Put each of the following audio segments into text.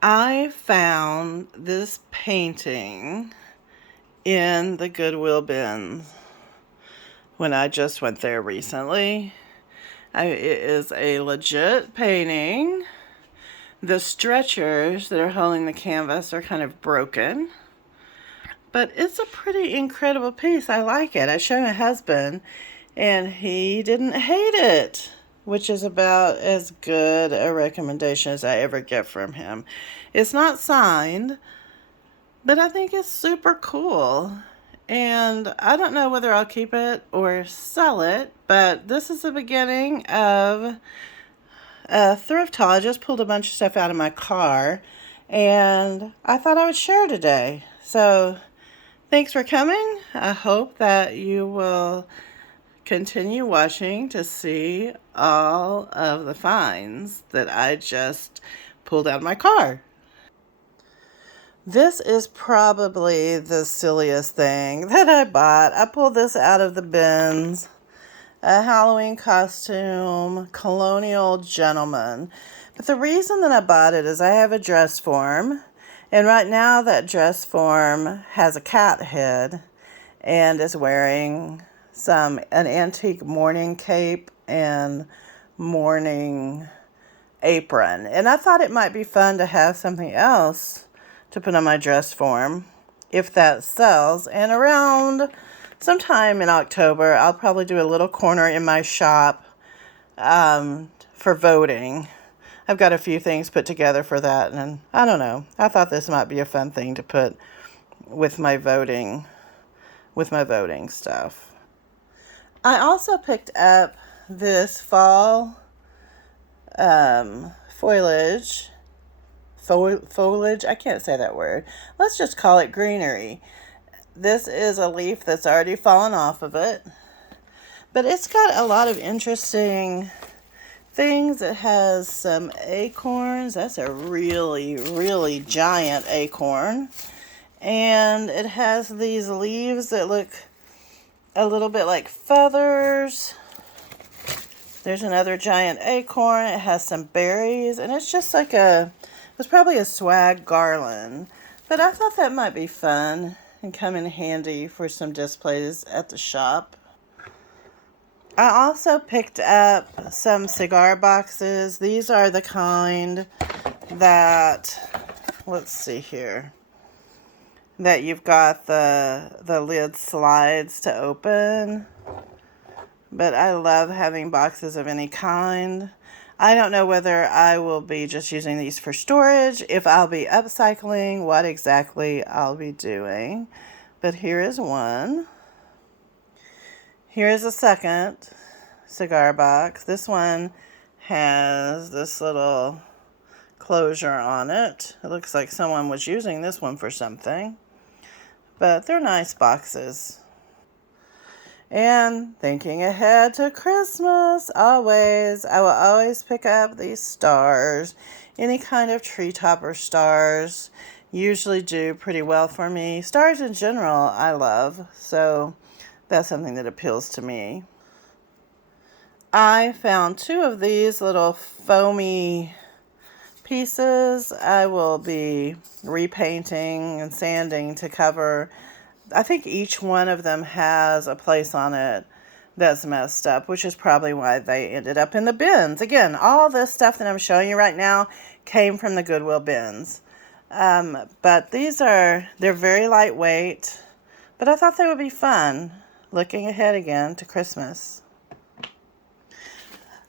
I found this painting in the Goodwill bins when I just went there recently. It is a legit painting. The stretchers that are holding the canvas are kind of broken, but it's a pretty incredible piece. I like it. I showed my husband, and he didn't hate it, which is about as good a recommendation as I ever get from him. It's not signed, but I think it's super cool. And I don't know whether I'll keep it or sell it, but this is the beginning of a thrift haul. I just pulled a bunch of stuff out of my car, and I thought I would share today. So thanks for coming. I hope that you will continue watching to see all of the finds that I just pulled out of my car. This is probably the silliest thing that I bought. I pulled this out of the bins. A Halloween costume, colonial gentleman. But the reason that I bought it is I have a dress form. And right now that dress form has a cat head and is wearing an antique morning cape and morning apron. And I thought it might be fun to have something else to put on my dress form if that sells. And around sometime in October, I'll probably do a little corner in my shop for voting. I've got a few things put together for that, and I don't know. I thought this might be a fun thing to put with my voting stuff. I also picked up this fall foliage. Foliage, I can't say that word. Let's just call it greenery. This is a leaf that's already fallen off of it, but it's got a lot of interesting things. It has some acorns. That's a really, really giant acorn. And it has these leaves that look a little bit like feathers. There's another giant acorn. It has some berries, and it's just like it was probably a swag garland. But I thought that might be fun and come in handy for some displays at the shop. I also picked up some cigar boxes. These are the kind that, let's see here, that you've got the lid slides to open. But I love having boxes of any kind. I don't know whether I will be just using these for storage, if I'll be upcycling, what exactly I'll be doing. But here is one. Here is a second cigar box. This one has this little closure on it. It looks like someone was using this one for something. But they're nice boxes. And thinking ahead to Christmas, I will always pick up these stars. Any kind of tree topper stars usually do pretty well for me. Stars in general, I love, so that's something that appeals to me. I found two of these little foamy pieces. I will be repainting and sanding to cover. I think each one of them has a place on it that's messed up, which is probably why they ended up in the bins. Again, all this stuff that I'm showing you right now came from the Goodwill bins. But they're very lightweight, but I thought they would be fun looking ahead again to Christmas.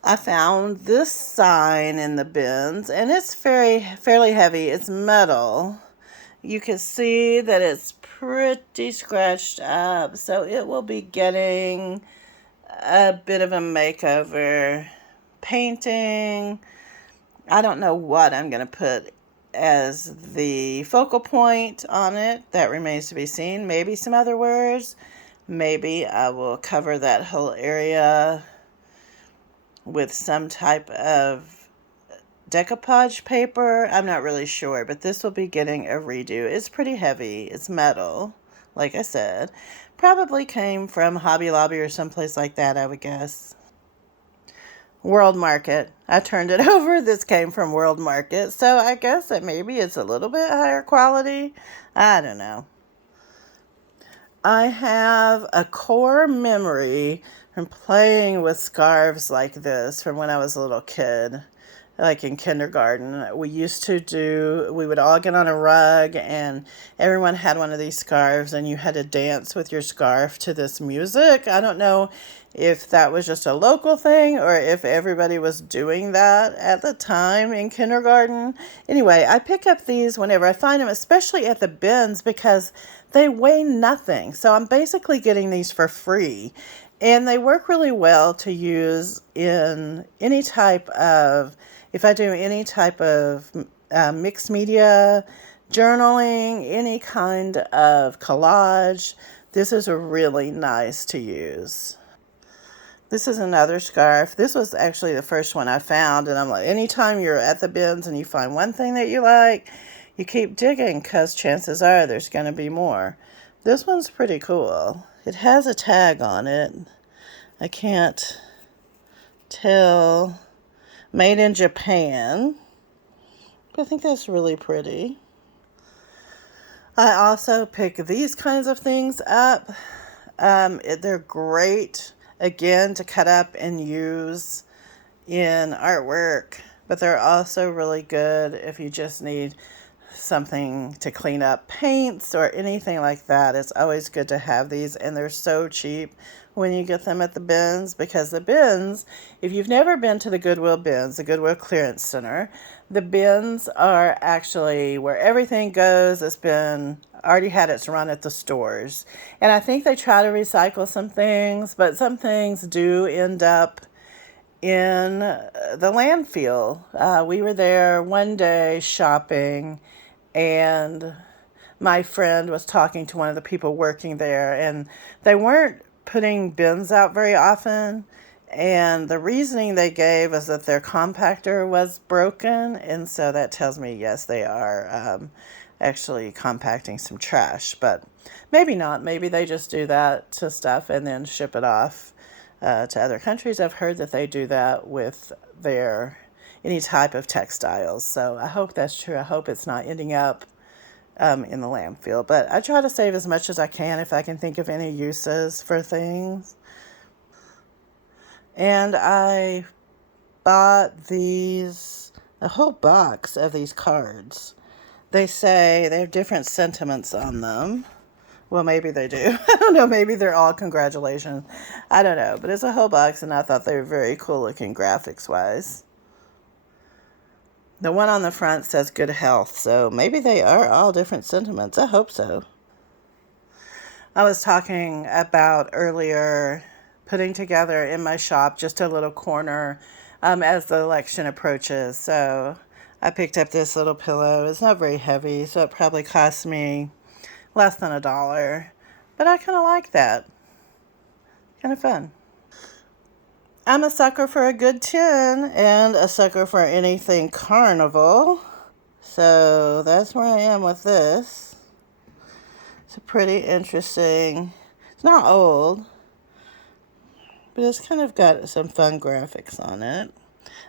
I found this sign in the bins, and it's fairly heavy. It's metal. You can see that it's pretty scratched up, so it will be getting a bit of a makeover. Painting. I don't know what I'm going to put as the focal point on it. That remains to be seen. Maybe some other words. Maybe I will cover that whole area with some type of decoupage paper. I'm not really sure, but this will be getting a redo. It's pretty heavy. It's metal, like I said. Probably came from Hobby Lobby or someplace like that, I would guess. World Market. I turned it over. This came from World Market. So I guess that maybe it's a little bit higher quality. I don't know. I have a core memory from playing with scarves like this from when I was a little kid, like in kindergarten. We would all get on a rug and everyone had one of these scarves and you had to dance with your scarf to this music. I don't know if that was just a local thing or if everybody was doing that at the time in kindergarten. Anyway, I pick up these whenever I find them, especially at the bins because they weigh nothing. So I'm basically getting these for free. And they work really well to use in any type of, if I do any type of mixed media, journaling, any kind of collage, this is really nice to use. This is another scarf. This was actually the first one I found. And I'm like, anytime you're at the bins and you find one thing that you like, you keep digging because chances are there's going to be more. This one's pretty cool. It has a tag on it. I can't tell. Made in Japan. I think that's really pretty. I also pick these kinds of things up. They're great, again, to cut up and use in artwork, but they're also really good if you just need something to clean up paints or anything like that. It's always good to have these, and they're so cheap when you get them at the bins, because the bins, if you've never been to the Goodwill Bins, the Goodwill Clearance Center, the bins are actually where everything goes that's been already had its run at the stores. And I think they try to recycle some things, but some things do end up in the landfill. We were there one day shopping, and my friend was talking to one of the people working there, and they weren't putting bins out very often. And the reasoning they gave was that their compactor was broken, and so that tells me, yes, they are actually compacting some trash, but maybe not. Maybe they just do that to stuff and then ship it off to other countries. I've heard that they do that with their any type of textiles, so I hope that's true. I hope it's not ending up in the landfill, but I try to save as much as I can if I can think of any uses for things. And I bought a whole box of these cards. They say they have different sentiments on them. Well, maybe they do. I don't know. Maybe they're all congratulations. I don't know. But it's a whole box, and I thought they were very cool looking graphics-wise. The one on the front says good health, so maybe they are all different sentiments. I hope so. I was talking about earlier putting together in my shop just a little corner as the election approaches. So I picked up this little pillow. It's not very heavy, so it probably cost me less than $1. But I kind of like that. Kind of fun. I'm a sucker for a good tin and a sucker for anything carnival. So that's where I am with this. It's a pretty interesting, it's not old, but it's kind of got some fun graphics on it.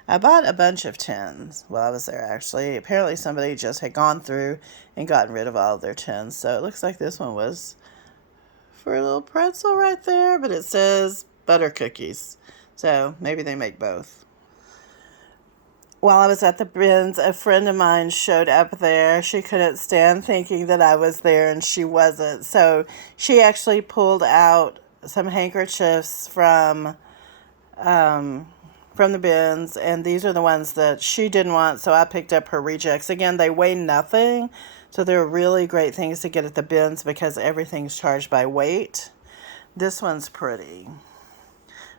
I bought a bunch of tins while I was there, actually. Apparently somebody just had gone through and gotten rid of all of their tins. So it looks like this one was for a little pretzel right there, but it says butter cookies. So maybe they make both. While I was at the bins, a friend of mine showed up there. She couldn't stand thinking that I was there, and she wasn't. So she actually pulled out some handkerchiefs from the bins, and these are the ones that she didn't want, so I picked up her rejects. Again, they weigh nothing, so they're really great things to get at the bins because everything's charged by weight. This one's pretty.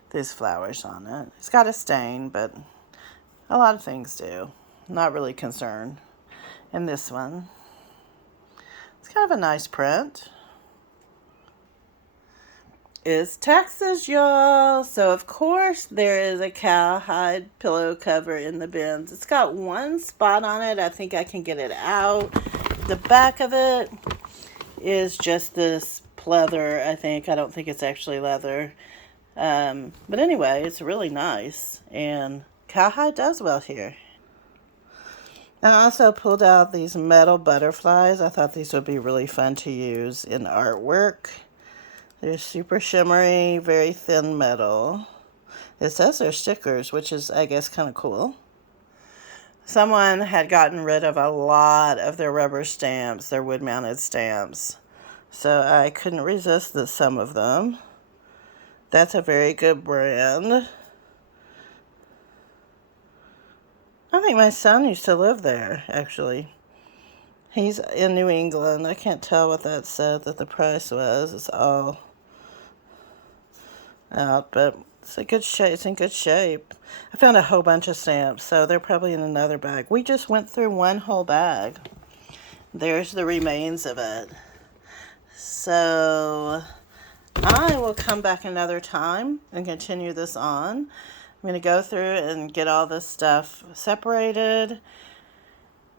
There's flowers on it. It's got a stain, but a lot of things do. Not really concerned. And this one, it's kind of a nice print. It's Texas, y'all. So, of course, there is a cowhide pillow cover in the bins. It's got one spot on it. I think I can get it out. The back of it is just this pleather, I think. I don't think it's actually leather. But anyway, it's really nice, and cowhide does well here. I also pulled out these metal butterflies. I thought these would be really fun to use in artwork. They're super shimmery, very thin metal. It says they're stickers, which is, I guess, kind of cool. Someone had gotten rid of a lot of their rubber stamps, their wood-mounted stamps. So I couldn't resist some of them. That's a very good brand. I think my son used to live there, actually. He's in New England. I can't tell what that said that the price was. It's all out, but it's a good shape. It's in good shape. I found a whole bunch of stamps, so they're probably in another bag. We just went through one whole bag. There's the remains of it. So I will come back another time and continue this on. I'm going to go through and get all this stuff separated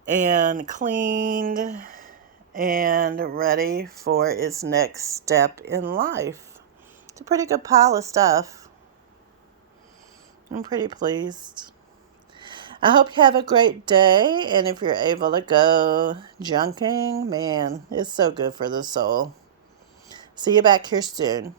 and cleaned and ready for its next step in life. It's a pretty good pile of stuff. I'm pretty pleased. I hope you have a great day, and if you're able to go junking, man, it's so good for the soul. See you back here soon.